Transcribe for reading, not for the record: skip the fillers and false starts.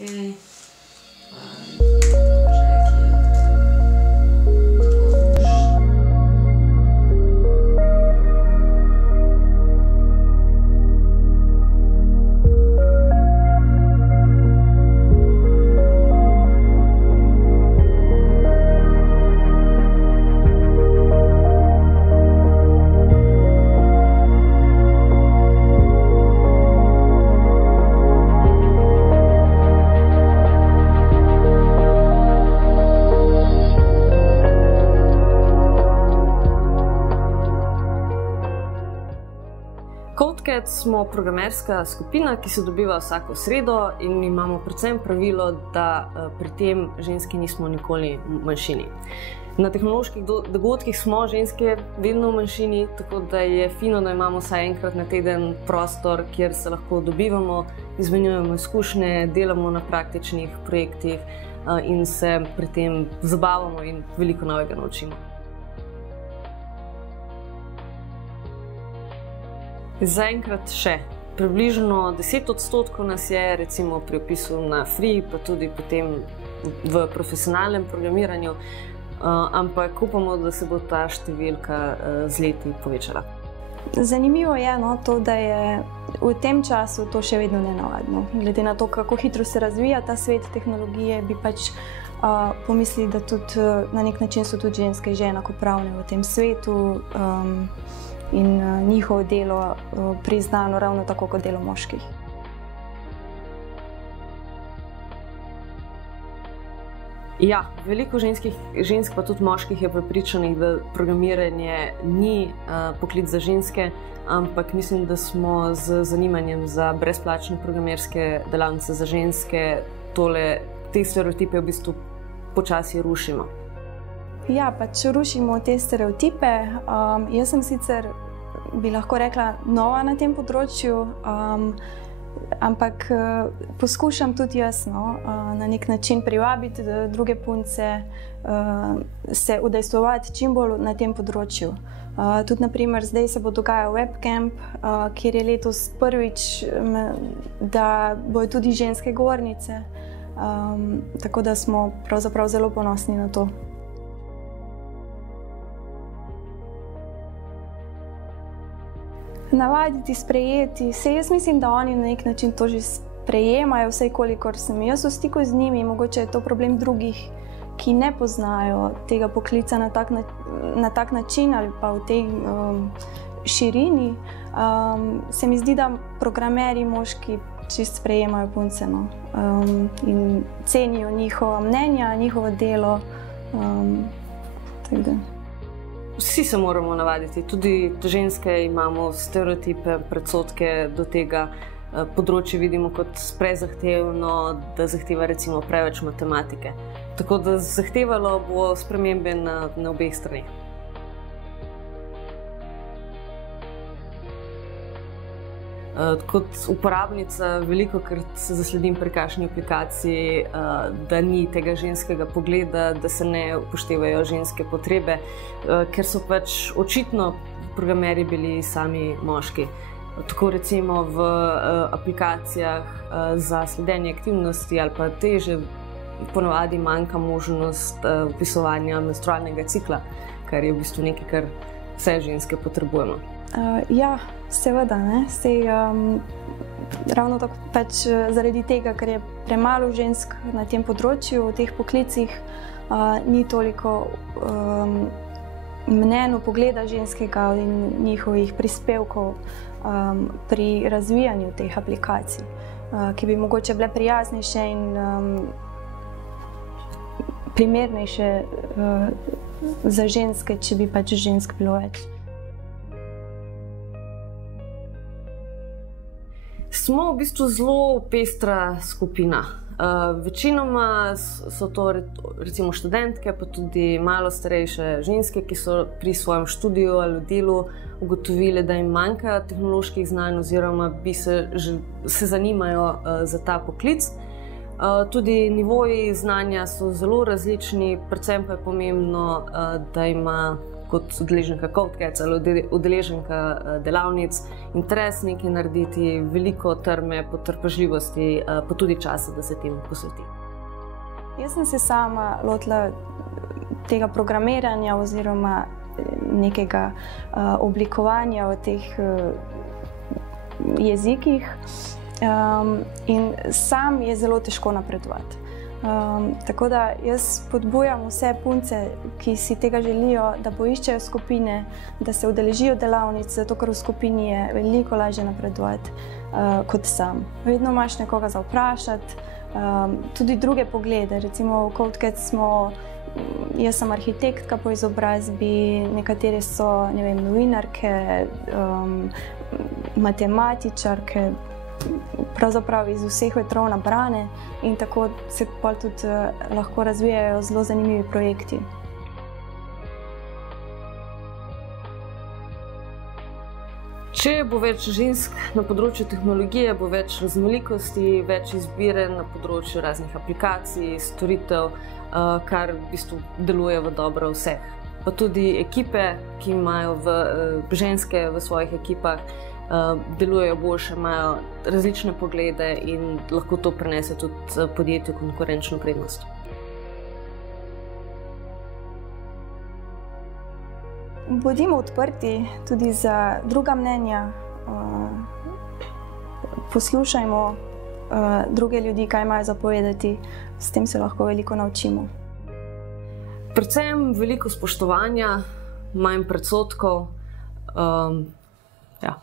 Okay. CodeCat smo programerska skupina, ki se dobiva vsako sredo in imamo predvsem pravilo, da pri tem ženske nismo nikoli v manjšini. Na tehnoloških dogodkih smo ženske vedno v manjšini, tako da je fino, da imamo vsaj enkrat na teden prostor, kjer se lahko dobivamo, izmenjujemo izkušnje, delamo na praktičnih projektih in se pri tem zabavamo in veliko novega naučimo. Zaenkrat še. Približno 10% nas je recimo pri vpisu na Free, pa tudi potem v profesionalnem programiranju, ampak upamo, da se bo ta številka z leti povečala. Zanimivo je to, da je v tem času to še vedno nenavadno. Glede na to, kako hitro se razvija ta svet tehnologije, bi pač pomislili, da tudi na nek način so tudi ženske že enakopravne v tem svetu, in njihovo delo priznano ravno tako kot delo moških. Ja, veliko žensk, pa tudi moških je prepričanih, da programiranje ni poklic za ženske, ampak mislim, da smo z zanimanjem za brezplačne programerske delavnice za ženske te stereotipe v bistvu počasi rušimo. Ja, pač rušimo te stereotipe. Jaz sem sicer, bi lahko rekla, nova na tem področju, ampak poskušam tudi jaz na nek način privabiti druge punce, se udejstvovati čim bolj na tem področju. Tudi, naprimer, zdaj se bo dogajal webcamp, kjer je letos prvič, da bojo tudi ženske govornice, tako da smo pravzaprav zelo ponosni na to. Navaditi, sprejeti, jaz mislim, da oni na nek način to že sprejemajo, vsaj kolikor sem jaz v stiku z njimi, mogoče je to problem drugih, ki ne poznajo tega poklica na tak način ali pa v tej širini. Se mi zdi, da programerji moški čisto sprejemajo punce in cenijo njihova mnenja, njihovo delo. Vsi se moramo navaditi, tudi ženske imamo stereotipe, predsodke do tega. Področje vidimo kot prezahtevno, da zahteva recimo preveč matematike. Tako da zahtevalo bo spremembe na obeh straneh. Kot uporabnica velikokrat se zasledim pri kakšni aplikaciji, da ni tega ženskega pogleda, da se ne upoštevajo ženske potrebe, ker so pač očitno programerji bili sami moški. Tako recimo v aplikacijah za sledenje aktivnosti ali pa teže ponavadi manjka možnost vpisovanja menstrualnega cikla, kar je v bistvu nekaj, kar vse ženske potrebujemo. Ja, seveda, ravno tako pač zaradi tega, ker je premalo žensk na tem področju, v teh poklicih, ni toliko mnenj, pogleda ženskega in njihovih prispevkov pri razvijanju teh aplikacij, ki bi mogoče bile prijaznejše in primernejše za ženske, če bi pač žensk bilo več. Smo v bistvu zelo pestra skupina. Večinoma so to recimo študentke, pa tudi malo starejše ženske, ki so pri svojem študiju ali delu ugotovile, da jim manjka tehnoloških znanj oziroma se zanimajo za ta poklic. Tudi nivoji znanja so zelo različni, predvsem pa je pomembno, da ima kot udeleženka CodeCats ali udeleženka delavnic, interes nekaj narediti, veliko trme, potrpežljivosti, pa tudi časa, da se temu posveti. Jaz sem se sama lotila tega programiranja oziroma nekega oblikovanja v teh jezikih in sam je zelo težko napredovati. Tako da jaz spodbujam vse punce, ki si tega želijo, da poiščejo skupine, da se udeležijo delavnic, zato ker v skupini je veliko lažje napredovati kot sam. Vedno imaš nekoga za vprašati, tudi druge poglede. Recimo v CodeCats jaz sem arhitektka po izobrazbi, nekatere so, ne vem, novinarke, matematičarke, pravzaprav iz vseh vetrov nabrane in tako se pa tudi lahko razvijajo zelo zanimivi projekti. Če bo več žensk na področju tehnologije, bo več raznolikosti, več izbire na področju raznih aplikacij, storitev, kar v bistvu deluje v dobro vseh. Pa tudi ekipe, ki imajo ženske v svojih ekipah, delujejo boljše, imajo različne poglede in lahko to prinese tudi podjetju konkurenčno prednost. Bodimo odprti tudi za druga mnenja, poslušajmo druge ljudi, kaj imajo za povedati, s tem se lahko veliko naučimo. Predvsem veliko spoštovanja, manj predsodkov. Ja.